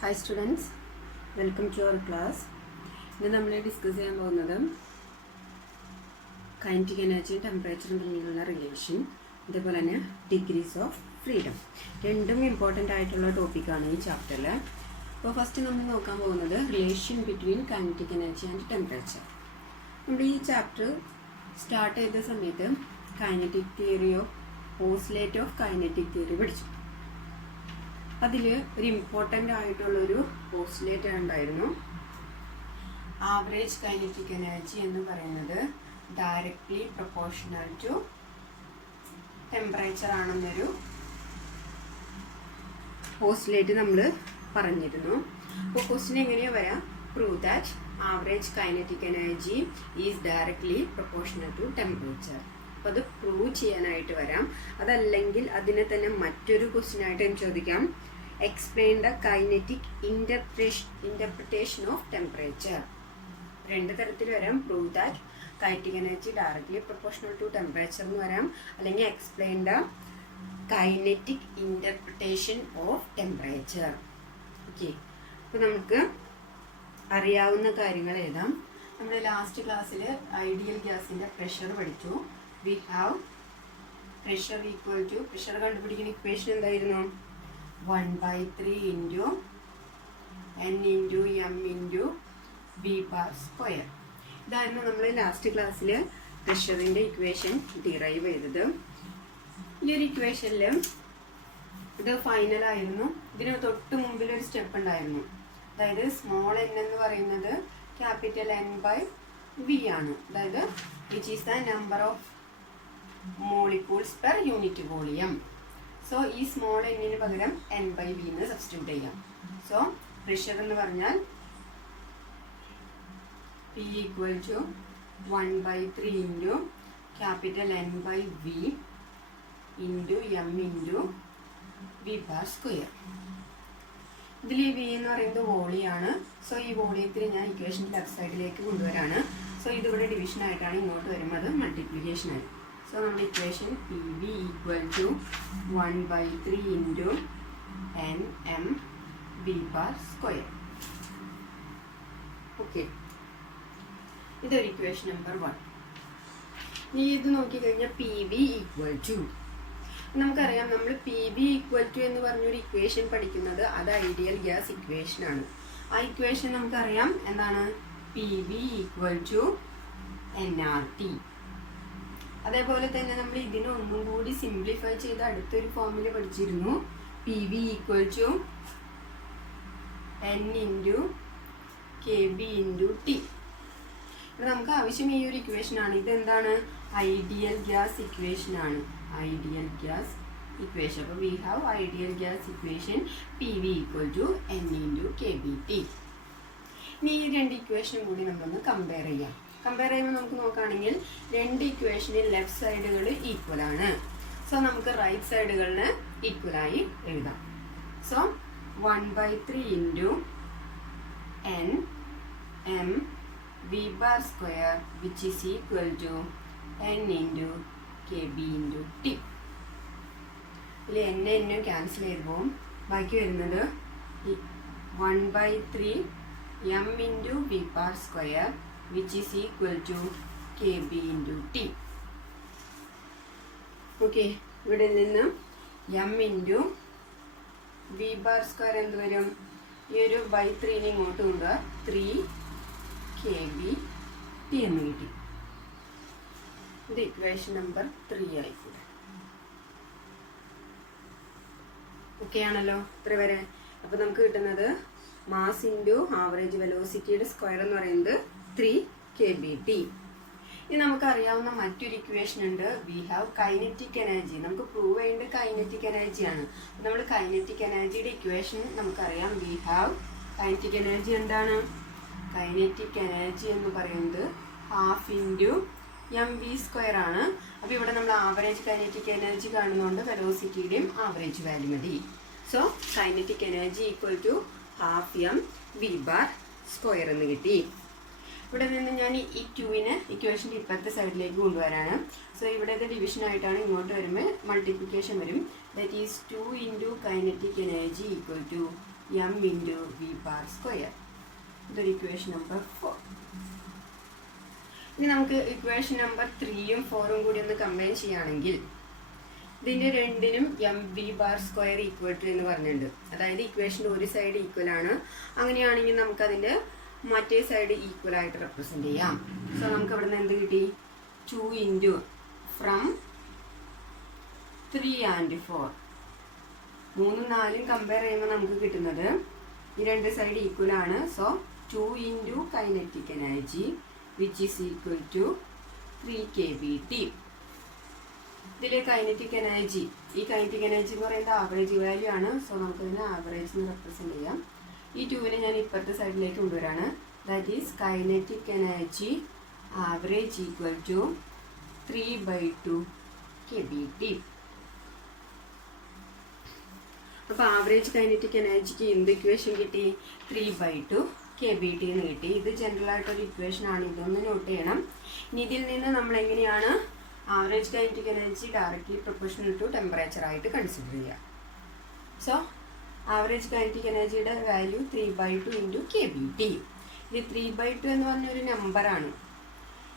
Hi students, welcome to our class. ഇന്ന് നമ്മൾ discuss ചെയ്യാൻ പോകുന്നത് കൈനറ്റിക് എനർജിയും ടെമ്പറേച്ചറും തമ്മിലുള്ള റിലേഷൻ, അതേപോലെ തന്നെ ഡിഗ്രീസ് ഓഫ് ഫ്രീഡം. രണ്ടും ഇമ്പോർട്ടൻ്റ് ആയിട്ടുള്ള ടോപ്പിക്കാണ് ഈ ചാപ്റ്ററിൽ. അപ്പോൾ ഫസ്റ്റ് നമ്മൾ നോക്കാൻ പോകുന്നത് relation between kinetic energy and temperature. നമ്മൾ ഈ ചാപ്റ്റർ സ്റ്റാർട്ട് ചെയ്ത സമയത്ത് kinetic theory postulate of kinetic theory പഠിച്ചു. അതിൽ ഒരു ഇമ്പോർട്ടൻ്റ് ആയിട്ടുള്ളൊരു പോസ്റ്റുലേറ്റ് ഉണ്ടായിരുന്നു. ആവറേജ് കൈനറ്റിക് എനർജി എന്ന് പറയുന്നത് ഡയറക്ട്ലി പ്രൊപ്പോർഷണൽ ടു ടെമ്പറേച്ചർ ആണെന്നൊരു പോസ്റ്റുലേറ്റ് നമ്മൾ പറഞ്ഞിരുന്നു. അപ്പോൾ ക്വസ്റ്റ്യൻ എങ്ങനെയാണ് വരാം? Prove that average kinetic energy is directly proportional to temperature. അപ്പോൾ അത് പ്രൂവ് ചെയ്യാനായിട്ട് വരാം. അതല്ലെങ്കിൽ അതിനെ തന്നെ മറ്റൊരു ക്വസ്റ്റ്യൻ ആയിട്ട് ചോദിക്കാം, explain the kinetic interpretation of temperature. രണ്ട് തരത്തിൽ വരാം. Prove that kinetic energy directly proportional to temperature എന്ന് വരാം, അല്ലെങ്കിൽ explain the kinetic interpretation of temperature. Okay, അപ്പോൾ നമുക്ക് അറിയാവുന്ന കാര്യങ്ങൾ എഴുതാം. നമ്മൾ ലാസ്റ്റ് ക്ലാസ്സിൽ ഐഡിയൽ ഗ്യാസിൻ്റെ പ്രഷർ പഠിച്ചു. We have pressure equal to, pressure കണ്ടുപിടിക്കുന്ന ഇക്വേഷൻ എന്തായിരുന്നു? 1/3 into n into m into v bar square. ഇതായിരുന്നു നമ്മൾ ലാസ്റ്റ് ക്ലാസ്സിൽ പ്രഷറിൻ്റെ ഇക്വേഷൻ ഡിറൈവ് ചെയ്തത്. ഈ ഒരു ഇക്വേഷനിൽ ഇത് ഫൈനലായിരുന്നു. ഇതിന് തൊട്ട് മുമ്പിൽ ഒരു സ്റ്റെപ്പ് ഉണ്ടായിരുന്നു. അതായത് സ്മോൾ n എന്ന് പറയുന്നത് ക്യാപിറ്റൽ N/V ആണ്. അതായത് which is the number of molecules per unit volume. So ഈ സ്മോൾ എന്നിന് പകരം N/V എന്ന് സബ്സ്റ്റിറ്റ്യൂട്ട് ചെയ്യാം. സോ പ്രഷർ എന്ന് പറഞ്ഞാൽ P equal to 1/3 into capital N/V into M into V bar square. ഇതിൽ ഈ V എന്ന് പറയുന്നത് വോളിയാണ്. സോ ഈ വോളിയത്തിൽ ഞാൻ ഇക്വേഷൻ്റെ ലെഫ്റ്റ് സൈഡിലേക്ക് കൊണ്ടുവരാണ്. സോ ഇതിവിടെ ഡിവിഷൻ ആയിട്ടാണ്, ഇങ്ങോട്ട് വരുമ്പോൾ അത് മൾട്ടിപ്ലിക്കേഷൻ ആയി. സോ നമ്മുടെ equation PV equal to 1/3 into NM V bar square. Okay, ഇതൊരു ഇക്വേഷൻ നമ്പർ 1. ഇനി ഇത് നോക്കിക്കഴിഞ്ഞാൽ PV ഈക്വൽ ടു, നമുക്കറിയാം നമ്മൾ PV ഈക്വൽ ടു എന്ന് പറഞ്ഞൊരു ഇക്വേഷൻ പഠിക്കുന്നത് അത് ഐഡിയൽ ഗ്യാസ് ഇക്വേഷൻ ആണ്. ആ ഇക്വേഷൻ നമുക്കറിയാം എന്താണ്? PV equal to nRT. അതേപോലെ തന്നെ നമ്മൾ ഇതിനെ ഒന്നും കൂടി സിംപ്ലിഫൈ ചെയ്ത് അടുത്തൊരു ഫോമിൽ പഠിച്ചിരുന്നു. PV equal to N into KB into T. ഇവിടെ നമുക്ക് ആവശ്യം ഈ ഒരു ഇക്വേഷൻ ആണ്. ഇതെന്താണ്? ഐഡിയൽ ഗ്യാസ് ഇക്വേഷൻ ആണ്. Ideal gas equation. അപ്പോൾ we have ideal gas equation PV equal to N into KBT. ഇനി ഈ രണ്ട് ഇക്വേഷനും കൂടി നമ്മളൊന്ന് കമ്പയർ ചെയ്യാം. കമ്പയർ ചെയ്യുമ്പോൾ നമുക്ക് നോക്കുകയാണെങ്കിൽ രണ്ട് ഇക്വേഷനിൽ ലെഫ്റ്റ് സൈഡുകൾ ഈക്വൽ ആണ്. സോ നമുക്ക് റൈറ്റ് സൈഡുകളിന് ഈക്വലായി എഴുതാം. So 1/3 into NM V bar square which is equal to N into KB into T. ഇതിൽ N ക്യാൻസൽ ചെയ്യുമ്പോൾ ബാക്കി വരുന്നത് 1/3 M into V bar square which is equal to KB into T. Okay, ഇവിടെ നിന്ന് M into V bar square എന്ത് വരും? ഈ ഒരു /3 ഇങ്ങോട്ട് കൊണ്ടുപോവുക, 3 KB T എന്ന് കിട്ടി. ഇത് ഇക്വേഷൻ നമ്പർ 3 ആയിക്കൂടെ. ഓക്കെ ആണല്ലോ ഇത്ര വരെ? അപ്പോൾ നമുക്ക് കിട്ടുന്നത് മാസ് ഇൻറ്റു ആവറേജ് വെലോസിറ്റിയുടെ സ്ക്വയർ എന്ന് പറയുന്നത് 3 kBT. ഇനി നമുക്കറിയാവുന്ന മറ്റൊരു ഇക്വേഷൻ ഉണ്ട്. We have kinetic energy. നമുക്ക് പ്രൂവ് ചെയ്യേണ്ടത് കൈനറ്റിക് എനർജിയാണ്. നമ്മൾ കൈനറ്റിക് എനർജിയുടെ ഇക്വേഷൻ നമുക്കറിയാം. വി ഹാവ് കൈനറ്റിക് എനർജി എന്താണ്? കൈനറ്റിക് എനർജി എന്ന് പറയുന്നത് ½ ഇൻറ്റു MV സ്ക്വയർ ആണ്. അപ്പോൾ ഇവിടെ നമ്മൾ ആവറേജ് കൈനറ്റിക് എനർജി കാണുന്നതുകൊണ്ട് വെലോസിറ്റിയുടെയും ആവറേജ് വാല്യൂ മതി. So kinetic energy equal to ½ MV bar square എന്ന് കിട്ടി. ഇവിടെ നിന്ന് ഞാൻ ഈ 2നെ ഇക്വേഷൻ്റെ ഇപ്പുറത്തെ സൈഡിലേക്ക് കൊണ്ടുവരാണ്. സോ ഇവിടെ ഡിവിഷൻ ആയിട്ടാണ്, ഇങ്ങോട്ട് വരുമ്പോൾ മൾട്ടിപ്ലിക്കേഷൻ വരും. that is 2 into kinetic energy equal to m into v bar square. ഇതൊരു ഇക്വേഷൻ നമ്പർ 4. ഇനി നമുക്ക് ഇക്വേഷൻ നമ്പർ 3ഉം 4ഉം കൂടി ഒന്ന് കമ്പൈൻ ചെയ്യുകയാണെങ്കിൽ ഇതിൻ്റെ രണ്ടിനും M V bar square equal to എന്ന് പറഞ്ഞിട്ടുണ്ട്. അതായത് ഇക്വേഷൻ്റെ ഒരു സൈഡ് ഈക്വൽ ആണ്. അങ്ങനെയാണെങ്കിൽ നമുക്കതിൻ്റെ മറ്റേ സൈഡ് ഈക്വൽ ആയിട്ട് റെപ്രസെൻ്റ് ചെയ്യാം. സോ നമുക്ക് ഇവിടെ നിന്ന് എന്ത് കിട്ടി? 2 ഇൻറ്റു ഫ്രം 3 and 4. 3ഉം 4ഉം കമ്പയർ ചെയ്യുമ്പോൾ നമുക്ക് കിട്ടുന്നത് ഈ രണ്ട് സൈഡ് ഈക്വൽ ആണ്. So 2 into kinetic energy which is equal to 3 kBT. ഇതിൽ കൈനറ്റിക് എനർജി, ഈ കൈനറ്റിക് എനർജി എന്ന് പറയുന്നത് ആവറേജ് വാല്യൂ ആണ്. സോ നമുക്കതിനെ ആവറേജ് എന്ന് റെപ്രസെൻ്റ് ചെയ്യാം. ഈ 2വിനെ ഞാൻ ഇപ്പുറത്തെ സൈഡിലേക്ക് കൊണ്ടുവരാണ്. That is kinetic energy average equal to 3/2 kBT. അപ്പോൾ ആവറേജ് കൈനറ്റിക് എനർജിക്ക് എന്ത് ഇക്വേഷൻ കിട്ടി? 3/2 kBT എന്ന് കിട്ടി. ഇത് ജനറൽ ആയിട്ടൊരു ഇക്വേഷൻ ആണ്. ഇതൊന്ന് നോട്ട് ചെയ്യണം. ഇനി ഇതിൽ നിന്ന് നമ്മൾ എങ്ങനെയാണ് average kinetic energy directly proportional to temperature ആയിട്ട് കൺസിഡർ ചെയ്യുക? സോ ആവറേജ് കൈനറ്റിക് എനർജിയുടെ വാല്യൂ 3/2 ഇൻറ്റു kBT. ഇത് 3/2 എന്ന് പറഞ്ഞൊരു നമ്പറാണ്.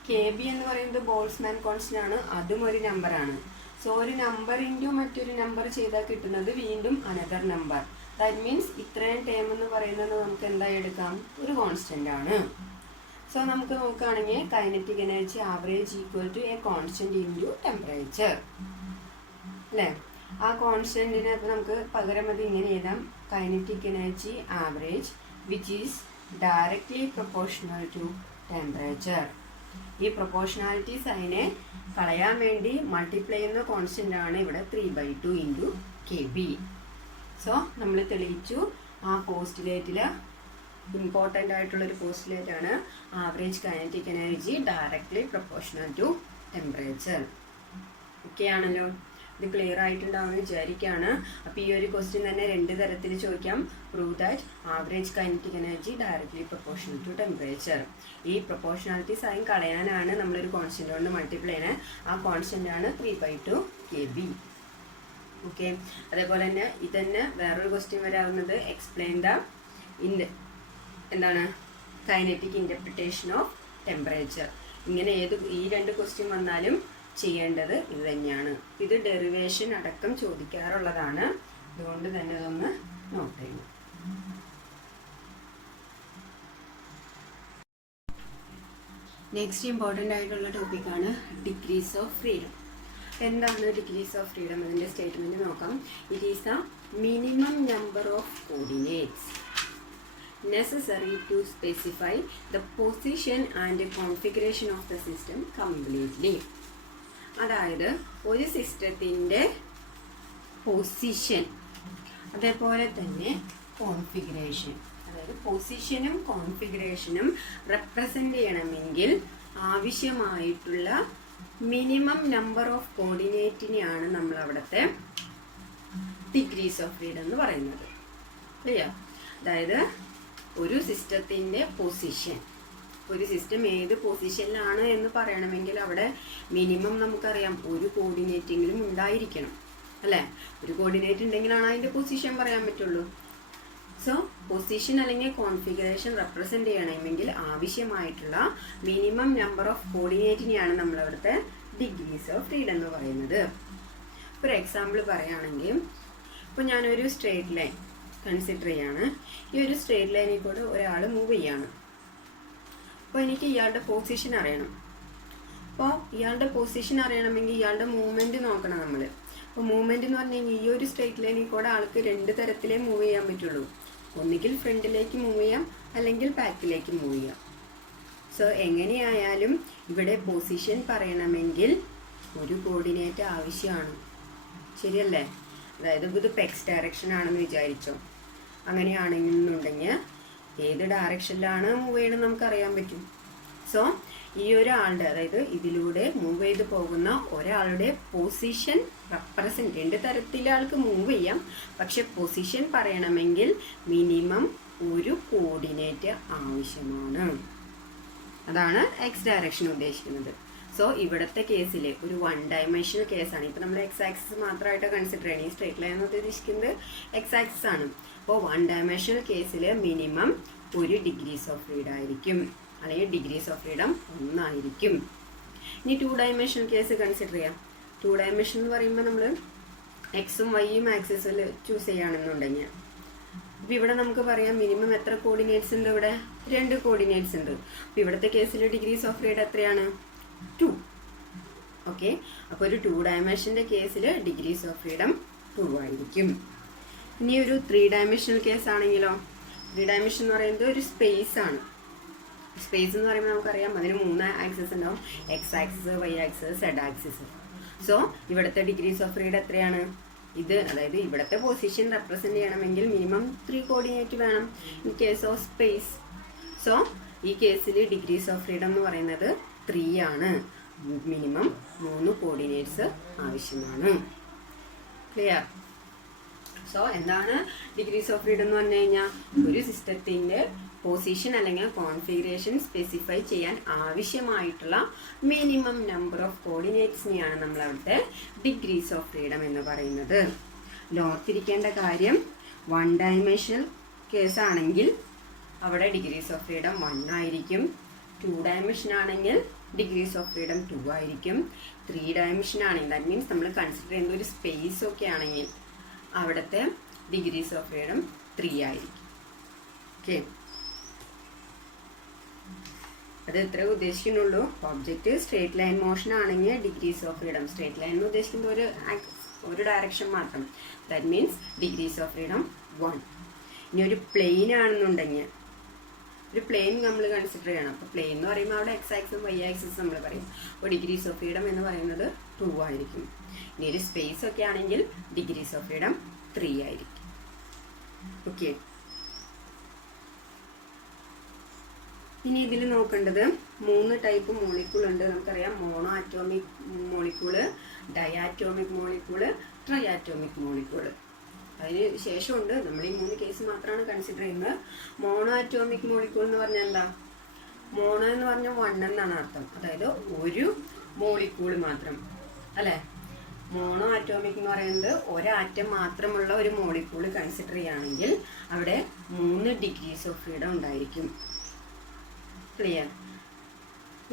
kB എന്ന് പറയുന്നത് ബോൾസ്മാൻ കോൺസ്റ്റന്റ് ആണ്. അതും ഒരു നമ്പറാണ്. സോ ഒരു നമ്പർ ഇൻറ്റു മറ്റൊരു നമ്പർ ചെയ്താൽ കിട്ടുന്നത് വീണ്ടും അനദർ നമ്പർ. ദാറ്റ് മീൻസ് ഇത്രയും ടേം എന്ന് പറയുന്നത് നമുക്ക് എന്തായി എടുക്കാം? ഒരു കോൺസ്റ്റന്റ് ആണ്. സോ നമുക്ക് നോക്കുകയാണെങ്കിൽ kinetic energy average equal to a constant into temperature അല്ലേ? ആ കോൺസ്റ്റന്റിനെ അപ്പോൾ നമുക്ക് പകരം അത് ഇങ്ങനെ എഴുതാം: kinetic energy average which is directly proportional to temperature. ഈ പ്രൊപ്പോർഷണാലിറ്റി സൈനെ കളയാൻ വേണ്ടി മൾട്ടിപ്ലൈ ചെയ്യുന്ന കോൺസ്റ്റന്റ് ആണ് ഇവിടെ 3/2 ഇൻറ്റു kB. സോ നമ്മൾ തെളിയിച്ചു ആ പോസ്റ്റുലേറ്റിൽ ഇമ്പോർട്ടൻ്റ് ആയിട്ടുള്ളൊരു പോസ്റ്റുലേറ്റ് ആണ് average kinetic energy directly proportional to temperature. Okay ആണല്ലോ? ഇത് ക്ലിയർ ആയിട്ടുണ്ടാവുമെന്ന് വിചാരിക്കുകയാണ്. അപ്പോൾ ഈ ഒരു ക്വസ്റ്റ്യൻ തന്നെ 2 തരത്തിൽ ചോദിക്കാം. Prove that average kinetic energy directly proportional to temperature. ഈ പ്രൊപ്പോർഷണാലിറ്റി സൈൻ കളയാനാണ് നമ്മളൊരു കോൺസ്റ്റന്റ് കൊണ്ട് മൾട്ടിപ്ലൈ ചെയ്യുന്നത്. ആ കോൺസ്റ്റന്റ് ആണ് 3/2 kB. ഓക്കെ. അതേപോലെ തന്നെ ഇതന്നെ വേറൊരു ക്വസ്റ്റ്യൻ വരാവുന്നത് എക്സ്പ്ലെയിൻ ദ എന്താണ് കൈനറ്റിക് ഇൻ്റർപ്രിട്ടേഷൻ ഓഫ് ടെമ്പറേച്ചർ. ഇങ്ങനെ ഈ 2 ക്വസ്റ്റ്യൻ വന്നാലും ചെയ്യേണ്ടത് ഇത് തന്നെയാണ്. ഇത് ഡെറിവേഷൻ അടക്കം ചോദിക്കാറുള്ളതാണ്. അതുകൊണ്ട് തന്നെ അതൊന്ന് നോട്ട് ചെയ്യണം. നെക്സ്റ്റ് ഇമ്പോർട്ടൻ്റ് ആയിട്ടുള്ള ടോപ്പിക്കാണ് ഡിഗ്രീസ് ഓഫ് ഫ്രീഡം. എന്താണ് ഡിഗ്രീസ് ഓഫ് ഫ്രീഡം? അതിൻ്റെ സ്റ്റേറ്റ്മെൻറ്റ് നോക്കാം. It is the minimum number of coordinates necessary to specify the position and configuration of the system completely. അതായത് ഒരു സിസ്റ്റത്തിൻ്റെ പൊസിഷൻ അതേപോലെ തന്നെ കോൺഫിഗറേഷൻ, അതായത് പൊസിഷനും കോൺഫിഗറേഷനും റെപ്രസെൻ്റ് ചെയ്യണമെങ്കിൽ ആവശ്യമായിട്ടുള്ള മിനിമം നമ്പർ ഓഫ് കോർഡിനേറ്റിനെയാണ് നമ്മൾ അവിടുത്തെ ഡിഗ്രീസ് ഓഫ് ഫ്രീഡം എന്ന് പറയുന്നത്. ക്ലിയർ? അതായത് ഒരു സിസ്റ്റത്തിൻ്റെ പൊസിഷൻ, ഒരു സിസ്റ്റം ഏത് പൊസിഷനിലാണ് എന്ന് പറയണമെങ്കിൽ അവിടെ മിനിമം നമുക്കറിയാം ഒരു കോർഡിനേറ്റെങ്കിലും ഉണ്ടായിരിക്കണം അല്ലേ? ഒരു കോർഡിനേറ്റ് ഉണ്ടെങ്കിലാണ് അതിൻ്റെ പൊസിഷൻ പറയാൻ പറ്റുള്ളൂ. സോ പൊസിഷൻ അല്ലെങ്കിൽ കോൺഫിഗറേഷൻ റെപ്രസെൻ്റ് ചെയ്യണമെങ്കിൽ ആവശ്യമായിട്ടുള്ള മിനിമം നമ്പർ ഓഫ് കോർഡിനേറ്റിനെയാണ് നമ്മളവിടുത്തെ ഡിഗ്രീസ് ഓഫ് ഫ്രീഡം എന്ന് പറയുന്നത്. ഒരു എക്സാമ്പിൾ പറയുകയാണെങ്കിൽ, ഇപ്പോൾ ഞാനൊരു സ്ട്രേറ്റ് ലൈൻ കൺസിഡർ ചെയ്യാണ്. ഈ ഒരു സ്ട്രേറ്റ് ലൈനിൽ കൂടെ ഒരാൾ മൂവ് ചെയ്യാണ്. അപ്പോൾ എനിക്ക് ഇയാളുടെ പൊസിഷൻ അറിയണം. അപ്പോൾ ഇയാളുടെ പൊസിഷൻ അറിയണമെങ്കിൽ ഇയാളുടെ മൂവ്മെൻറ്റ് നോക്കണം നമ്മൾ. അപ്പോൾ മൂവ്മെൻറ്റ് എന്ന് പറഞ്ഞു കഴിഞ്ഞാൽ ഈ ഒരു സ്ട്രേറ്റ് ലൈനിൽ കൂടെ ആൾക്ക് 2 തരത്തിലേ മൂവ് ചെയ്യാൻ പറ്റുള്ളൂ. ഒന്നുകിൽ ഫ്രണ്ടിലേക്ക് മൂവ് ചെയ്യാം, അല്ലെങ്കിൽ ബാക്കിലേക്ക് മൂവ് ചെയ്യാം. സോ എങ്ങനെയായാലും ഇവിടെ പൊസിഷൻ പറയണമെങ്കിൽ ഒരു കോർഡിനേറ്റ് ആവശ്യമാണ്. ശരിയല്ലേ? അതായത് ഇത് എക്സ് ഡയറക്ഷൻ ആണെന്ന് വിചാരിച്ചോ. അങ്ങനെയാണെന്നുണ്ടെങ്കിൽ ഏത് ഡയറക്ഷനിലാണ് മൂവ് ചെയ്യണമെന്ന് നമുക്കറിയാൻ പറ്റും. സോ ഈ ഒരാളുടെ, അതായത് ഇതിലൂടെ മൂവ് ചെയ്ത് പോകുന്ന ഒരാളുടെ പൊസിഷൻ റെപ്രസെൻറ്റ് 2 തരത്തിലെ ആൾക്ക് മൂവ് ചെയ്യാം. പക്ഷെ പൊസിഷൻ പറയണമെങ്കിൽ മിനിമം ഒരു കോർഡിനേറ്റ് ആവശ്യമാണ്. അതാണ് എക്സ് ഡയറക്ഷൻ ഉദ്ദേശിക്കുന്നത്. സോ ഇവിടുത്തെ കേസിൽ ഒരു 1 ഡയമെൻഷണൽ കേസാണ്. ഇപ്പം നമ്മൾ എക്സ് ആക്സിസ് മാത്രമായിട്ട് കൺസിഡർ ചെയ്യണം. ഈ സ്ട്രേറ്റ് ലൈൻ എന്ന് ഉദ്ദേശിക്കുന്നത് എക്സ് ആക്സിസ് ആണ്. അപ്പോൾ 1 ഡയമെൻഷണൽ കേസിൽ മിനിമം 1 ഡിഗ്രീസ് ഓഫ് ഫ്രീഡം ആയിരിക്കും, അല്ലെങ്കിൽ ഡിഗ്രീസ് ഓഫ് ഫ്രീഡം 1 ആയിരിക്കും. ഇനി 2 ഡയമെൻഷണൽ കേസ് കൺസിഡർ ചെയ്യാം. 2 ഡയമെൻഷൻ എന്ന് പറയുമ്പോൾ നമ്മൾ എക്സും വൈയും ആക്സിസിൽ ചൂസ് ചെയ്യുകയാണെന്നുണ്ടെങ്കിൽ അപ്പോൾ ഇവിടെ നമുക്ക് പറയാം മിനിമം എത്ര കോർഡിനേറ്റ്സ് ഉണ്ട്, ഇവിടെ 2 കോർഡിനേറ്റ്സ് ഉണ്ട്. അപ്പോൾ ഇവിടുത്തെ കേസിൽ ഡിഗ്രീസ് ഓഫ് ഫ്രീഡം എത്രയാണ്? 2. ഓക്കെ, അപ്പോൾ ഒരു 2 ഡയമെൻഷൻ്റെ കേസിൽ ഡിഗ്രീസ് ഓഫ് ഫ്രീഡം 2 ആയിരിക്കും. ഇനി ഒരു 3 ഡയമെൻഷണൽ കേസ് ആണെങ്കിലോ, 3 ഡയമെൻഷൻ എന്ന് പറയുന്നത് ഒരു സ്പേസ് ആണ്. സ്പേസ് എന്ന് പറയുമ്പോൾ നമുക്കറിയാം അതിന് 3 ആക്സിസ് ഉണ്ടാവും, x axis, y axis, z axis. So ഇവിടുത്തെ ഡിഗ്രീസ് ഓഫ് ഫ്രീഡം എത്രയാണ്? ഇത് അതായത് ഇവിടുത്തെ പൊസിഷൻ റെപ്രസെന്റ് ചെയ്യണമെങ്കിൽ മിനിമം 3 കോർഡിനേറ്റ് വേണം in case of space. So ഈ കേസിൽ ഡിഗ്രീസ് ഓഫ് ഫ്രീഡം എന്ന് പറയുന്നത് 3 ആണ്. മിനിമം 3 കോർഡിനേറ്റ്സ് ആവശ്യമാണ്. ക്ലിയർ? സോ എന്താണ് ഡിഗ്രീസ് ഓഫ് ഫ്രീഡം എന്ന് പറഞ്ഞു കഴിഞ്ഞാൽ ഒരു സിസ്റ്റത്തിന്റെ പൊസിഷൻ അല്ലെങ്കിൽ കോൺഫിഗറേഷൻ സ്പെസിഫൈ ചെയ്യാൻ ആവശ്യമായിട്ടുള്ള മിനിമം നമ്പർ ഓഫ് കോർഡിനേറ്റ്സിനെയാണ് നമ്മൾ അവിടുത്തെ ഡിഗ്രീസ് ഓഫ് ഫ്രീഡം എന്ന് പറയുന്നത്. ഓർത്തിരിക്കേണ്ട കാര്യം 1 ഡയമെൻഷണൽ കേസ് ആണെങ്കിൽ അവിടെ ഡിഗ്രീസ് ഓഫ് ഫ്രീഡം 1 ആയിരിക്കും. 2 ഡയമെൻഷൻ ആണെങ്കിൽ ഡിഗ്രീസ് ഓഫ് ഫ്രീഡം 2 ആയിരിക്കും. 3 ഡയമെൻഷൻ ആണെങ്കിൽ ദാറ്റ് മീൻസ് നമ്മൾ കൺസിഡർ ചെയ്യുന്ന ഒരു സ്പേസ് ഒക്കെ ആണെങ്കിൽ അവിടുത്തെ ഡിഗ്രീസ് ഓഫ് ഫ്രീഡം 3 ആയിരിക്കും. ഓക്കെ, അത് ഇത്ര ഉദ്ദേശിക്കുന്നുള്ളൂ. ഒബ്ജക്റ്റ് സ്ട്രേറ്റ് ലൈൻ മോഷൻ ആണെങ്കിൽ degrees of freedom, straight line എന്ന് ഉദ്ദേശിക്കുന്നത് ഒരു ഡയറക്ഷൻ മാത്രം, that means degrees of freedom 1. ഇനി ഒരു പ്ലെയിൻ ആണെന്നുണ്ടെങ്കിൽ ഒരു പ്ലെയിൻ നമ്മൾ കൺസിഡർ ചെയ്യണം. അപ്പോൾ പ്ലെയിൻ എന്ന് പറയുമ്പോൾ അവിടെ എക്സ് ആക്സിസും വൈ ആക്സിസും നമ്മൾ പറയും. അപ്പോൾ ഡിഗ്രീസ് ഓഫ് ഫ്രീഡം എന്ന് പറയുന്നത് 2 ആയിരിക്കും. ഇനി ഒരു സ്പേസ് ഒക്കെ ആണെങ്കിൽ ഡിഗ്രീസ് ഓഫ് ഫ്രീഡം 3 ആയിരിക്കും. ഓക്കെ, ഇനി ഇതിൽ നോക്കേണ്ടത് 3 ടൈപ്പ് മോളിക്യൂൾ ഉണ്ട്. നമുക്കറിയാം mono atomic molecule, diatomic molecule, triatomic molecule. അതിന് ശേഷമുണ്ട് നമ്മൾ ഈ 3 കേസ് മാത്രമാണ് കൺസിഡർ ചെയ്യുന്നത്. മോണോ ആറ്റോമിക് മോളിക്യൂൾ എന്ന് പറഞ്ഞാൽ എന്താ? മോണോ എന്ന് പറഞ്ഞാൽ 1 എന്നാണ് അർത്ഥം, അതായത് ഒരു മോളിക്യൂൾ മാത്രം അല്ലേ. മോണോ ആറ്റോമിക് എന്ന് പറയുന്നത് ഒരാറ്റം മാത്രമുള്ള ഒരു മോളിക്യൂൾ കൺസിഡർ ചെയ്യുകയാണെങ്കിൽ അവിടെ 3 ഡിഗ്രീസ് ഓഫ് ഫ്രീഡം ഉണ്ടായിരിക്കും. ക്ലിയർ?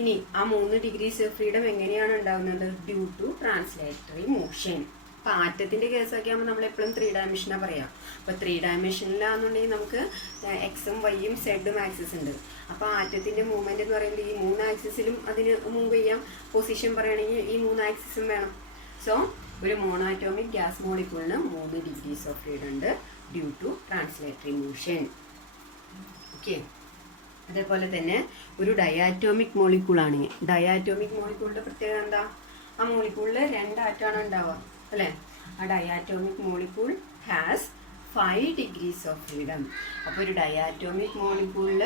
ഇനി ആ 3 ഡിഗ്രീസ് ഓഫ് ഫ്രീഡം എങ്ങനെയാണ് ഉണ്ടാകുന്നത്? Due to translatory motion. അപ്പോൾ ആറ്റത്തിന്റെ കേസൊക്കെ ആകുമ്പോൾ നമ്മൾ എപ്പോഴും 3 ഡയമെൻഷനാണ് പറയാം. അപ്പോൾ 3 ഡയമെൻഷനിലാണെന്നുണ്ടെങ്കിൽ നമുക്ക് എക്സും വൈയും സെഡും ആക്സിസ് ഉണ്ട്. അപ്പോൾ ആറ്റത്തിന്റെ മൂവ്മെന്റ് എന്ന് പറയുന്നത് ഈ 3 ആക്സിസിലും അതിന് മൂവ് ചെയ്യാം. പൊസിഷൻ പറയുകയാണെങ്കിൽ ഈ 3 ആക്സിസും വേണം. സോ ഒരു മോണോആറ്റോമിക് ഗ്യാസ് മോളിക്യൂളിന് 3 ഡിഗ്രീസ് ഓഫ് ഫ്രീഡം ഉണ്ട് due to translatory motion. Okay, അതേപോലെ തന്നെ ഒരു ഡയാറ്റോമിക് മോളിക്യൂൾ ആണെങ്കിൽ ഡയാറ്റോമിക് മോളിക്യൂളിന്റെ പ്രത്യേകത എന്താ? ആ മോളിക്യൂളിൽ 2 ആറ്റമാണ് ഉണ്ടാവുക അല്ലേ. ആ diatomic molecule has 5 degrees of freedom. അപ്പോൾ ഒരു ഡയാറ്റോമിക് മോളിക്യൂളിൽ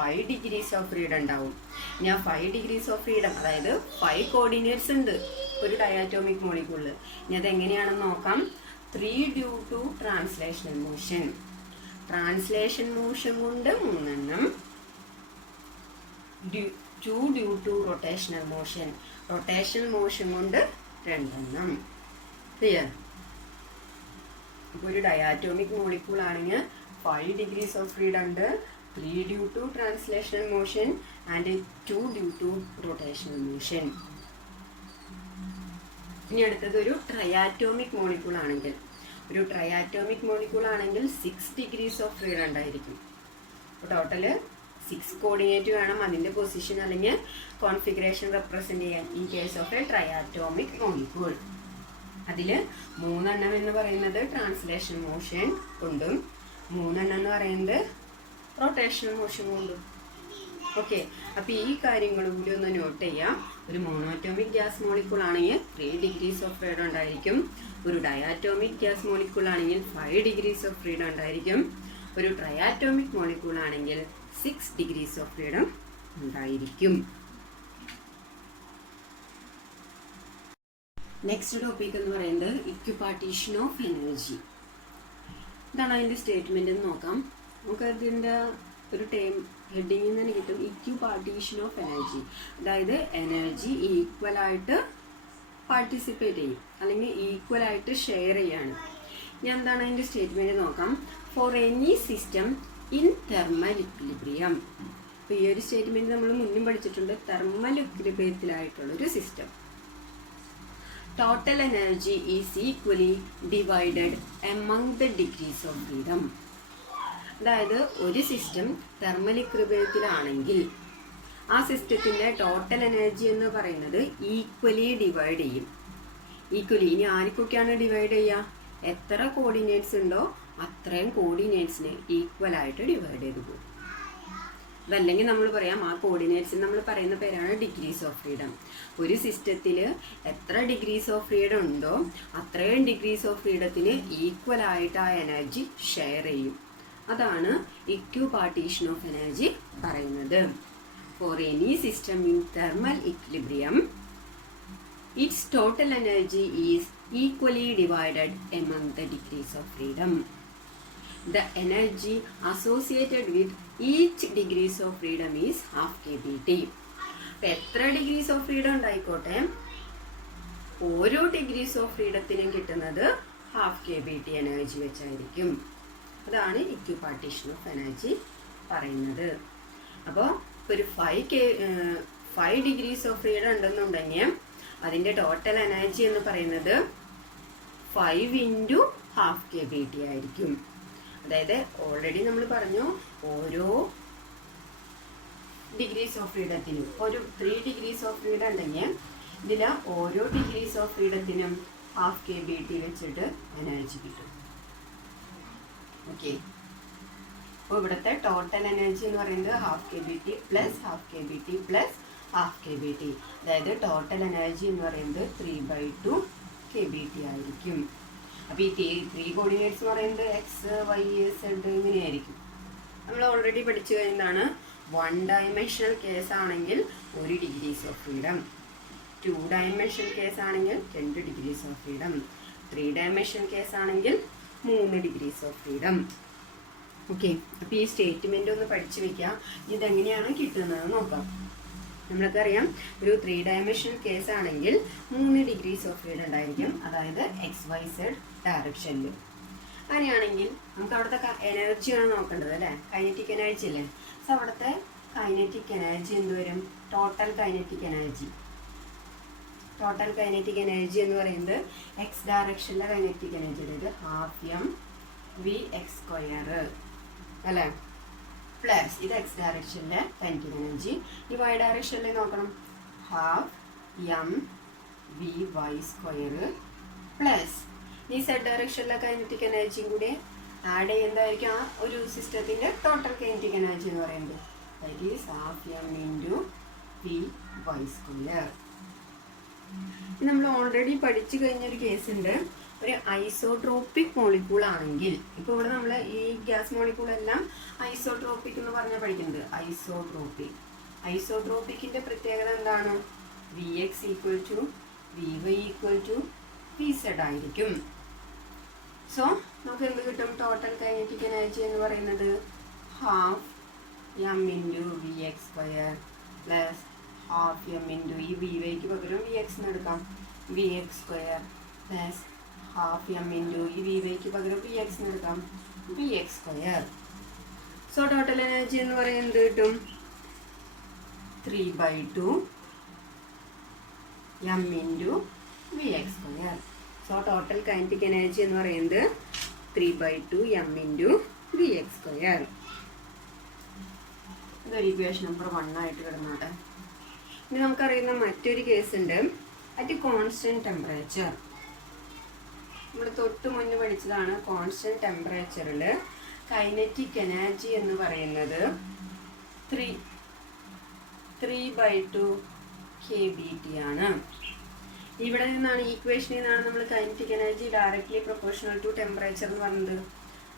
5 ഡിഗ്രീസ് ഓഫ് ഫ്രീഡം ഉണ്ടാവും. ഇനി ആ 5 ഡിഗ്രീസ് ഓഫ് ഫ്രീഡം അതായത് 5 കോർഡിനേറ്റ്സ് ഉണ്ട് ഒരു ഡയാറ്റോമിക് മോളിക്യൂളിൽ. ഇനി അത് എങ്ങനെയാണെന്ന് നോക്കാം. 3 due to translational motion. Translation motion കൊണ്ട് 3 എണ്ണം, 2 due to rotational motion. Rotational motion കൊണ്ട് 2 എണ്ണം. ക്ലിയർ? അപ്പോൾ ഒരു ഡയാറ്റോമിക് മോളിക്യൂൾ ആണെങ്കിൽ 5 ഡിഗ്രീസ് ഓഫ് ഫ്രീഡം ഉണ്ട്, 3 due to translational motion and 2 due to rotational motion. ഇനി അടുത്തത് ഒരു ട്രയാറ്റോമിക് മോളിക്യൂൾ ആണെങ്കിൽ 6 ഡിഗ്രീസ് ഓഫ് ഫ്രീഡം ഉണ്ടായിരിക്കും. അപ്പോൾ ടോട്ടല് 6 കോർഡിനേറ്റ് വേണം അതിൻ്റെ പൊസിഷൻ അല്ലെങ്കിൽ കോൺഫിഗറേഷൻ റെപ്രസെന്റ് ചെയ്യാൻ in case of a triatomic molecule. അതിൽ 3 എണ്ണം എന്ന് പറയുന്നത് ട്രാൻസ്ലേഷൻ മോഷൻ കൊണ്ടും 3 എണ്ണം എന്ന് പറയുന്നത് റൊട്ടേഷണൽ മോഷൻ കൊണ്ടും. ഓക്കെ, അപ്പോൾ ഈ കാര്യങ്ങളും കൂടി ഒന്ന് നോട്ട് ചെയ്യാം. ഒരു മോണോആറ്റോമിക് ഗ്യാസ് മോളിക്യൂൾ ആണെങ്കിൽ 3 ഡിഗ്രീസ് ഓഫ് ഫ്രീഡം ഉണ്ടായിരിക്കും. ഒരു ഡയാറ്റോമിക് ഗ്യാസ് മോളിക്യൂൾ ആണെങ്കിൽ 5 ഡിഗ്രീസ് ഓഫ് ഫ്രീഡം ഉണ്ടായിരിക്കും. ഒരു ട്രയാറ്റോമിക് മോളിക്യൂൾ ആണെങ്കിൽ 6 ഡിഗ്രീസ് ഓഫ് ഫ്രീഡം ഉണ്ടായിരിക്കും. നെക്സ്റ്റ് ടോപ്പിക് എന്ന് പറയുന്നത് ഇക്വിപാർട്ടീഷൻ ഓഫ് എനർജി. ഇതാണ് അതിൻ്റെ സ്റ്റേറ്റ്മെന്റ് എന്ന് നോക്കാം. നമുക്ക് അതിൻ്റെ ഒരു ടേം ഹെഡിങ്ങിൽ തന്നെ കിട്ടും, ഇക്യു പാർട്ടീഷൻ ഓഫ് എനർജി. അതായത് എനർജി ഈക്വലായിട്ട് പാർട്ടിസിപ്പേറ്റ് ചെയ്യും, അല്ലെങ്കിൽ ഈക്വലായിട്ട് ഷെയർ ചെയ്യാണ്. ഇനി എന്താണ് അതിൻ്റെ സ്റ്റേറ്റ്മെൻറ്റ് നോക്കാം. For any system in thermal equilibrium. അപ്പോൾ ഈ ഒരു സ്റ്റേറ്റ്മെൻറ്റ് നമ്മൾ മുന്നും പഠിച്ചിട്ടുണ്ട്. തെർമൽ ഇക്വിലിബ്രിയത്തിലായിട്ടുള്ളൊരു system, total energy is equally divided among the degrees of freedom. അതായത് ഒരു സിസ്റ്റം തെർമൽ ഇക്വിലിബ്രിയത്തിലാണെങ്കിൽ ആ സിസ്റ്റത്തിൻ്റെ ടോട്ടൽ എനർജി എന്ന് പറയുന്നത് ഈക്വലി ഡിവൈഡ് ചെയ്യും. ഈക്വലി ഇനി ആർക്കൊക്കെയാണ് ഡിവൈഡ് ചെയ്യുക? എത്ര കോർഡിനേറ്റ്സ് ഉണ്ടോ അത്രയും കോർഡിനേറ്റ്സിന് ഈക്വലായിട്ട് ഡിവൈഡ് ചെയ്ത് പോകും. അതല്ലെങ്കിൽ നമ്മൾ പറയാം ആ കോർഡിനേറ്റ്സിന് നമ്മൾ പറയുന്ന പേരാണ് ഡിഗ്രീസ് ഓഫ് ഫ്രീഡം. ഒരു സിസ്റ്റത്തിൽ എത്ര ഡിഗ്രീസ് ഓഫ് ഫ്രീഡം ഉണ്ടോ അത്രയും ഡിഗ്രീസ് ഓഫ് ഫ്രീഡത്തിന് ഈക്വലായിട്ട് ആ എനർജി ഷെയർ ചെയ്യും. അതാണ് ഇക്യു പാർട്ടീഷൻ ഓഫ് എനർജി പറയുന്നത്. Four any system in thermal equilibrium its total energy is equally divided among the degrees of freedom. The energy associated with each degrees of freedom is half kBT. അപ്പോൾ എത്ര degrees of freedom ഉണ്ടായിക്കോട്ടെ ഓരോ degrees of ഫ്രീഡത്തിനും കിട്ടുന്നത് half kBT energy വെച്ചായിരിക്കും. അതാണ് EQ partition of energy പറയുന്നത്. അപ്പോൾ ഒരു 5 degrees of freedom ഉണ്ടെന്നുണ്ടെങ്കിൽ അതിൻ്റെ ടോട്ടൽ എനർജി എന്ന് പറയുന്നത് 5 × ഹാഫ് kBT ആയിരിക്കും. അതായത് ഓൾറെഡി നമ്മൾ പറഞ്ഞു ഓരോ ഡിഗ്രീസ് ഓഫ് ഫ്രീഡത്തിനും ഒരു 3 ഡിഗ്രീസ് ഓഫ് ഫ്രീഡം ഉണ്ടെങ്കിൽ ഇതിൽ ഓരോ ഡിഗ്രീസ് ഓഫ് ഫ്രീഡത്തിനും ഹാഫ് kBT വെച്ചിട്ട് എനർജി കിട്ടും. ഓക്കെ, അപ്പോൾ ഇവിടുത്തെ ടോട്ടൽ എനർജി എന്ന് പറയുന്നത് half kBT plus half kBT plus half kBT. അതായത് ടോട്ടൽ എനർജി എന്ന് പറയുന്നത് 3/2 kBT ആയിരിക്കും. അപ്പോൾ ഈ 3 കോർഡിനേറ്റ്സ് എന്ന് പറയുന്നത് എക്സ് വൈ സെഡ് ഇങ്ങനെയായിരിക്കും. നമ്മൾ ഓൾറെഡി പഠിച്ചു കഴിഞ്ഞതാണ്. 1 ഡയമെൻഷണൽ കേസ് ആണെങ്കിൽ 1 degrees of freedom, 2 dimensional case ആണെങ്കിൽ 2 degrees of freedom, 3 dimensional case ആണെങ്കിൽ 3 ഡിഗ്രീസ് ഓഫ് ഫ്രീഡം. ഓക്കെ, അപ്പോൾ ഈ സ്റ്റേറ്റ്മെൻ്റ് ഒന്ന് പഠിച്ചു വെക്കാം. ഇതെങ്ങനെയാണ് കിട്ടുന്നത് നോക്കാം. നമ്മൾക്കറിയാം ഒരു 3 ഡയമെൻഷണൽ കേസ് ആണെങ്കിൽ 3 ഡിഗ്രീസ് ഓഫ് ഫ്രീഡം ഉണ്ടായിരിക്കും, അതായത് XYZ ഡയറക്ഷനിൽ. അങ്ങനെയാണെങ്കിൽ നമുക്ക് അവിടുത്തെ എനർജിയാണ് നോക്കേണ്ടത് അല്ലേ, കൈനറ്റിക് എനർജി അല്ലേ. സോ അവിടുത്തെ കൈനറ്റിക് എനർജി എന്ത് വരും? Total kinetic energy. Total kinetic energy എന്ന് പറയുന്നത് എക്സ് ഡയറക്ഷനിലെ കൈനറ്റിക് എനർജി, അതായത് 12 mv² അല്ലേ, പ്ലസ് ഇത് എക്സ് ഡയറക്ഷനിലെ കൈനറ്റിക് എനർജി. ഈ വൈ ഡയറക്ഷനിൽ നോക്കണം 12 mvy² പ്ലസ് ഈ സെഡ് ഡയറക്ഷനിലെ കൈനറ്റിക് എനർജിയും കൂടി ആഡ് ചെയ്യുന്നതായിരിക്കും ആ ഒരു സിസ്റ്റത്തിൻ്റെ ടോട്ടൽ കൈനറ്റിക് എനർജി എന്ന് പറയുന്നത്. That is 12 m × vy². നമ്മൾ ഓൾറെഡി പഠിച്ചു കഴിഞ്ഞൊരു കേസ് ഉണ്ട്. ഒരു ഐസോട്രോപ്പിക് മോളിക്യൂൾ ആണെങ്കിൽ, ഇപ്പോൾ ഇവിടെ നമ്മൾ ഈ ഗ്യാസ് മോളിക്യൂൾ എല്ലാം ഐസോട്രോപ്പിക് എന്ന് പറഞ്ഞാൽ പഠിക്കുന്നത്. ഐസോട്രോപ്പിക്കിൻ്റെ പ്രത്യേകത എന്താണ്? Vx = Vy = Vz ആയിരിക്കും. സോ നമുക്ക് എന്ത് കിട്ടും? ടോട്ടൽ കൈനറ്റിക് എനർജി എന്ന് പറയുന്നത് 12 m × Vx² പ്ലസ് 12 m × ഈ Vyക്ക് പകരം Vx എന്ന് എടുക്കാം, Vx² പ്ലസ് 12 m × ഈ Vyക്ക് പകരം Vx എന്ന് എടുക്കാം, Vx². സോ ടോട്ടൽ എനർജി എന്ന് പറയുന്നത് കിട്ടും 3/2 m × Vx². So total kinetic energy എന്ന് പറയുന്നത് 3/2 m × Vx². ഇതൊരു ഇക്വേഷൻ നമ്പർ 1 ആയിട്ട് കിടന്നോട്ടെ. ഇനി നമുക്കറിയുന്ന മറ്റൊരു കേസ് ഉണ്ട്. അറ്റ് കോൺസ്റ്റന്റ് ടെമ്പറേച്ചർ, നമ്മൾ തൊട്ട് മുന്നേ പഠിച്ചതാണ്. കോൺസ്റ്റന്റ് ടെമ്പറേച്ചറിൽ കൈനറ്റിക് എനർജി എന്ന് പറയുന്നത് 3/2 kBT ആണ്. ഇവിടെ നിന്നാണ് ഈക്വേഷനിൽ നിന്നാണ് നമ്മൾ kinetic energy directly proportional to temperature എന്ന് പറഞ്ഞത്.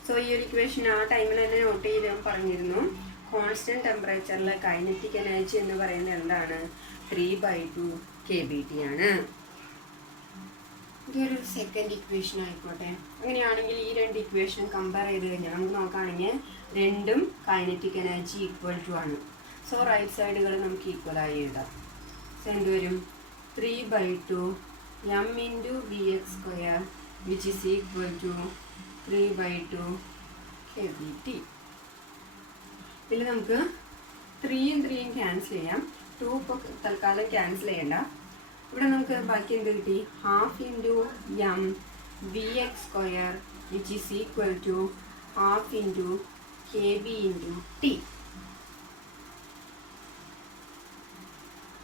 സോ ഈ ഒരു ഇക്വേഷൻ ആ ടൈമിൽ തന്നെ നോട്ട് ചെയ്ത് പറഞ്ഞിരുന്നു. കോൺസ്റ്റന്റ് ടെമ്പറേച്ചറിലെ കൈനറ്റിക് എനർജി എന്ന് പറയുന്നത് എന്താണ്? 3/2 kBT ആണ്. ഇതൊരു സെക്കൻഡ് ഇക്വേഷൻ ആയിക്കോട്ടെ. അങ്ങനെയാണെങ്കിൽ ഈ രണ്ട് ഇക്വേഷൻ കമ്പയർ ചെയ്ത് കഴിഞ്ഞാൽ നമുക്ക് നോക്കുകയാണെങ്കിൽ രണ്ടും കൈനറ്റിക് എനർജി ഈക്വൽ ടു ആണ്. സോ റൈറ്റ് സൈഡുകൾ നമുക്ക് ഈക്വൽ ആയി എഴുതാം. സോ എന്ത് വരും? 3/2 m × vx² which is equal to 3/2 kBT. ഇതിൽ നമുക്ക് 3യും 3യും ക്യാൻസൽ ചെയ്യാം. 2 ഇപ്പോൾ തൽക്കാലം ക്യാൻസൽ ചെയ്യണ്ട. ഇവിടെ നമുക്ക് ബാക്കി എന്ത് കിട്ടി? 1/2 m vx² which is equal to 1/2 kB × t.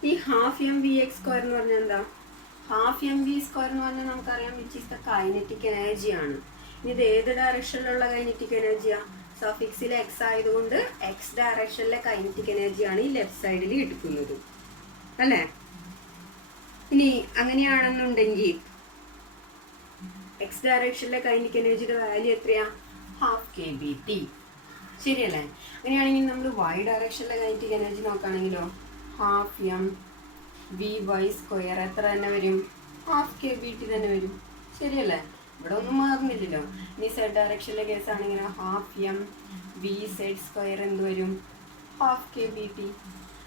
ഈ 1/2 m vx² എന്ന് പറഞ്ഞാൽ എന്താ? 1/2 m v² എന്ന് പറഞ്ഞാൽ നമുക്കറിയാം which is the kinetic energy ആണ്. ഇനി ഇത് ഏത് ഡയറക്ഷനിലുള്ള കൈനറ്റിക് എനർജിയാ? സഫിക്സിൽ എക്സ് ആയതുകൊണ്ട് എക്സ് ഡയറക്ഷനിലെ കൈനറ്റിക് എനർജിയാണ് ഈ ലെഫ്റ്റ് സൈഡിൽ എടുക്കുന്നത് അല്ലേ? ഇനി അങ്ങനെയാണെന്നുണ്ടെങ്കിൽ എക്സ് ഡയറക്ഷനിലെ കൈനറ്റിക് എനർജിയുടെ വാല്യൂ എത്രയാ? 1/2 kBT. ശരിയല്ലേ? അങ്ങനെയാണെങ്കിൽ നമ്മൾ വൈ ഡയറക്ഷനിലെ കൈനറ്റിക് എനർജി നോക്കുകയാണെങ്കിലോ 1/2 m vy² എത്ര തന്നെ വരും? 1/2 kBT തന്നെ വരും. ശരിയല്ലേ? ഇവിടെ ഒന്നും മാറുന്നില്ലല്ലോ. ഇനി സെഡ് ഡയറക്ഷനിലെ കേസ് ആണെങ്കിൽ 1/2 m vz² എന്ത് വരും? 1/2 kBT.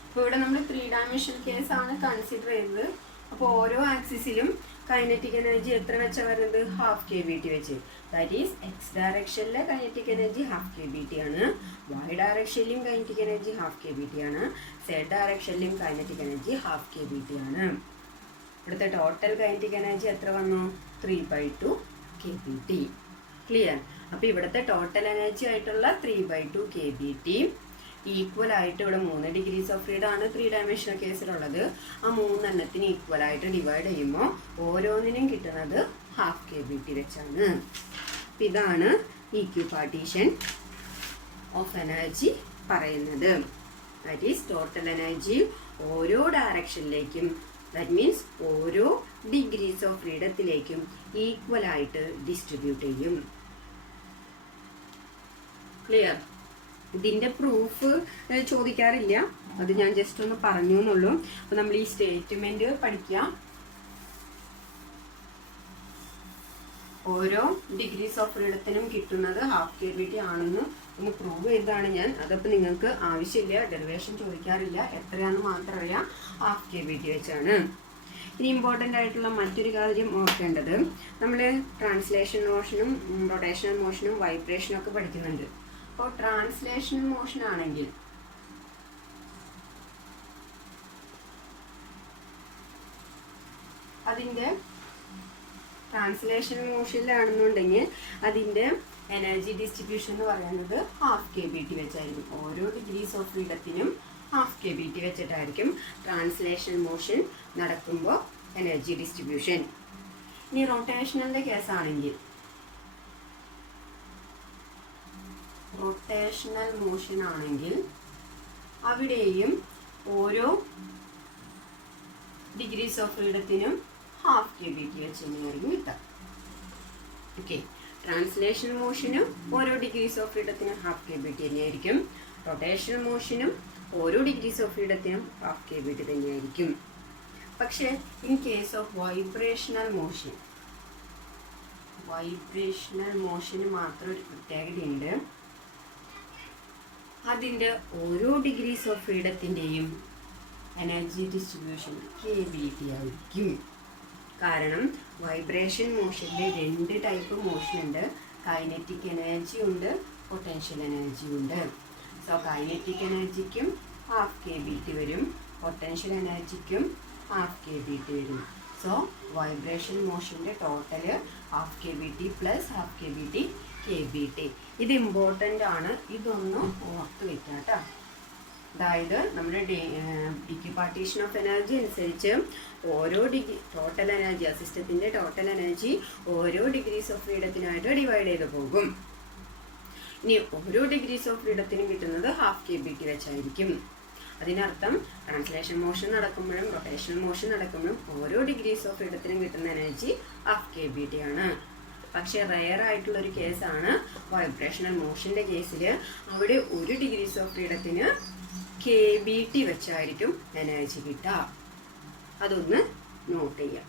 അപ്പോൾ ഇവിടെ നമ്മൾ 3 ഡയമെൻഷണൽ കേസ് ആണ് കൺസിഡർ ചെയ്തത്. അപ്പോൾ ഓരോ ആക്സിസിലും കൈനറ്റിക് എനർജി എത്ര വെച്ചാൽ വരുന്നത്? 1/2 kBT വെച്ച്. ദാറ്റ് ഈസ് എക്സ് ഡയറക്ഷനിലെ കൈനറ്റിക് എനർജി 1/2 kBT ആണ്. വൈ ഡയറക്ഷനിലും കൈനറ്റിക് എനർജി 1/2 kBT ആണ്. സെഡ് ഡയറക്ഷനിലും കൈനറ്റിക് എനർജി 1/2 kBT ആണ്. ഇവിടുത്തെ ടോട്ടൽ കൈനറ്റിക് എനർജി എത്ര വന്നു? 3/2 kBT. ക്ലിയർ? അപ്പോൾ ഇവിടുത്തെ ടോട്ടൽ എനർജി ആയിട്ടുള്ള 3/2 kBT ഈക്വൽ ആയിട്ട് ഇവിടെ 3 ഡിഗ്രീസ് ഓഫ് ഫ്രീഡം ആണ് 3 ഡയമെൻഷണൽ കേസിലുള്ളത്. ആ 3 എണ്ണത്തിന് ഈക്വൽ ആയിട്ട് ഡിവൈഡ് ചെയ്യുമ്പോൾ ഓരോന്നിനും കിട്ടുന്നത് 1/2 kBT വെച്ചാണ്. ഇതാണ് ഇക്വിപാർട്ടീഷൻ ഓഫ് എനർജി പറയുന്നത്. ദാറ്റ് ഈസ് ടോട്ടൽ എനർജി ഓരോ ഡയറക്ഷനിലേക്കും, ദാറ്റ് മീൻസ് ഓരോ ഡിഗ്രീസ് ഓഫ് ഫ്രീഡത്തിലേക്കും ഈക്വൽ ആയിട്ട് ഡിസ്ട്രിബ്യൂട്ട് ചെയ്യും. ക്ലിയർ? ഇതിൻ്റെ പ്രൂഫ് ചോദിക്കാറില്ല, അത് ഞാൻ ജസ്റ്റ് ഒന്ന് പറഞ്ഞു എന്നുള്ളൂ. അപ്പോൾ നമ്മൾ ഈ സ്റ്റേറ്റ്മെന്റ് പഠിക്കുക. ഓരോ ഡിഗ്രീസ് ഓഫ് ഫ്രീഡത്തിനും കിട്ടുന്നത് 1/2 kBT ആണെന്ന് ഒന്ന് പ്രൂവ് ചെയ്തതാണ് ഞാൻ. അതപ്പോൾ നിങ്ങൾക്ക് ആവശ്യമില്ല, ഡെറിവേഷൻ ചോദിക്കാറില്ല, എത്രയാണെന്ന് മാത്രം അറിയാം. 1/2 kBT വെച്ചാണ്. ഇനി ഇമ്പോർട്ടൻ്റ് ആയിട്ടുള്ള മറ്റൊരു കാര്യം ഓർക്കേണ്ടത്, നമ്മൾ ട്രാൻസ്ലേഷൻ മോഷനും റൊട്ടേഷണൽ മോഷനും വൈബ്രേഷനും ഒക്കെ പഠിക്കുന്നുണ്ട്. അപ്പോൾ ട്രാൻസ്ലേഷണൽ മോഷൻ ആണെങ്കിൽ അതിൻ്റെ ട്രാൻസ്ലേഷൻ മോഷനിലാണെന്നുണ്ടെങ്കിൽ അതിൻ്റെ എനർജി ഡിസ്ട്രിബ്യൂഷൻ എന്ന് പറയുന്നത് 1/2 kBT വെച്ചായിരിക്കും. ഓരോ ഡിഗ്രീസ് ഓഫ് ഫ്രീഡത്തിനും 1/2 kBT വെച്ചിട്ടായിരിക്കും ട്രാൻസ്ലേഷൻ മോഷൻ നടക്കുമ്പോൾ എനർജി ഡിസ്ട്രിബ്യൂഷൻ. ഇനി റൊട്ടേഷണലിൻ്റെ കേസാണെങ്കിൽ റൊട്ടേഷണൽ മോഷൻ ആണെങ്കിൽ അവിടെയും ഓരോ ഡിഗ്രീസ് ഓഫ് ഫ്രീഡത്തിനും 1/2 kBT വെച്ച് തന്നെയായിരിക്കും കിട്ടുക. ഓക്കെ, ട്രാൻസ്ലേഷൻ മോഷനും ഓരോ ഡിഗ്രീസ് ഓഫ് ഫ്രീഡത്തിനും 1/2 kBT തന്നെയായിരിക്കും. റൊട്ടേഷണൽ മോഷനും ഓരോ ഡിഗ്രീസ് ഓഫ് ഫ്രീഡത്തിനും 1/2 kBT തന്നെയായിരിക്കും. പക്ഷേ ഇൻ കേസ് ഓഫ് വൈബ്രേഷണൽ മോഷന് മാത്രം ഒരു പ്രത്യേകതയുണ്ട്. അതിൻ്റെ ഓരോ ഡിഗ്രീസ് ഓഫ് ഫ്രീഡത്തിൻ്റെയും എനർജി ഡിസ്ട്രിബ്യൂഷൻ kBT ആയിരിക്കും. കാരണം വൈബ്രേഷൻ മോഷനിൽ 2 ടൈപ്പ് മോഷൻ ഉണ്ട്. കൈനറ്റിക് എനർജി ഉണ്ട്, പൊട്ടൻഷ്യൽ എനർജി ഉണ്ട്. സോ കൈനറ്റിക് എനർജിക്കും 1/2 kBT വരും, പൊട്ടൻഷ്യൽ എനർജിക്കും 1/2 kBT വരും. സോ വൈബ്രേഷൻ മോഷൻ്റെ ടോട്ടൽ 1/2 kBT പ്ലസ് 1/2 kBT. ഇത് ഇമ്പോർട്ടൻ്റ് ആണ്, ഇതൊന്ന് ഓർത്ത് വെക്കാം കേട്ടോ. അതായത് നമ്മുടെ ഇക്വിപാർട്ടീഷൻ ഓഫ് എനർജി അനുസരിച്ച് ഓരോ ടോട്ടൽ എനർജി, സിസ്റ്റത്തിൻ്റെ ടോട്ടൽ എനർജി ഓരോ ഡിഗ്രീസ് ഓഫ് ഫ്രീഡത്തിനായിട്ട് ഡിവൈഡ് ചെയ്ത് പോകും. ഇനി ഓരോ ഡിഗ്രീസ് ഓഫ് ഫ്രീഡത്തിനും കിട്ടുന്നത് 1/2 kBT വെച്ചായിരിക്കും. അതിനർത്ഥം ട്രാൻസ്ലേഷൻ മോഷൻ നടക്കുമ്പോഴും റൊട്ടേഷണൽ മോഷൻ നടക്കുമ്പോഴും ഓരോ ഡിഗ്രീസ് ഓഫ് ഫ്രീഡത്തിനും കിട്ടുന്ന എനർജി 1/2 kBT ആണ്. പക്ഷേ റെയർ ആയിട്ടുള്ളൊരു കേസാണ് വൈബ്രേഷണൽ മോഷൻ്റെ കേസിൽ. അവിടെ 1 ഡിഗ്രീസ് ഓഫ് ഫ്രീഡത്തിന് kBT വെച്ചായിരിക്കും എനർജി കിട്ടുക. അതൊന്ന് നോട്ട് ചെയ്യാം.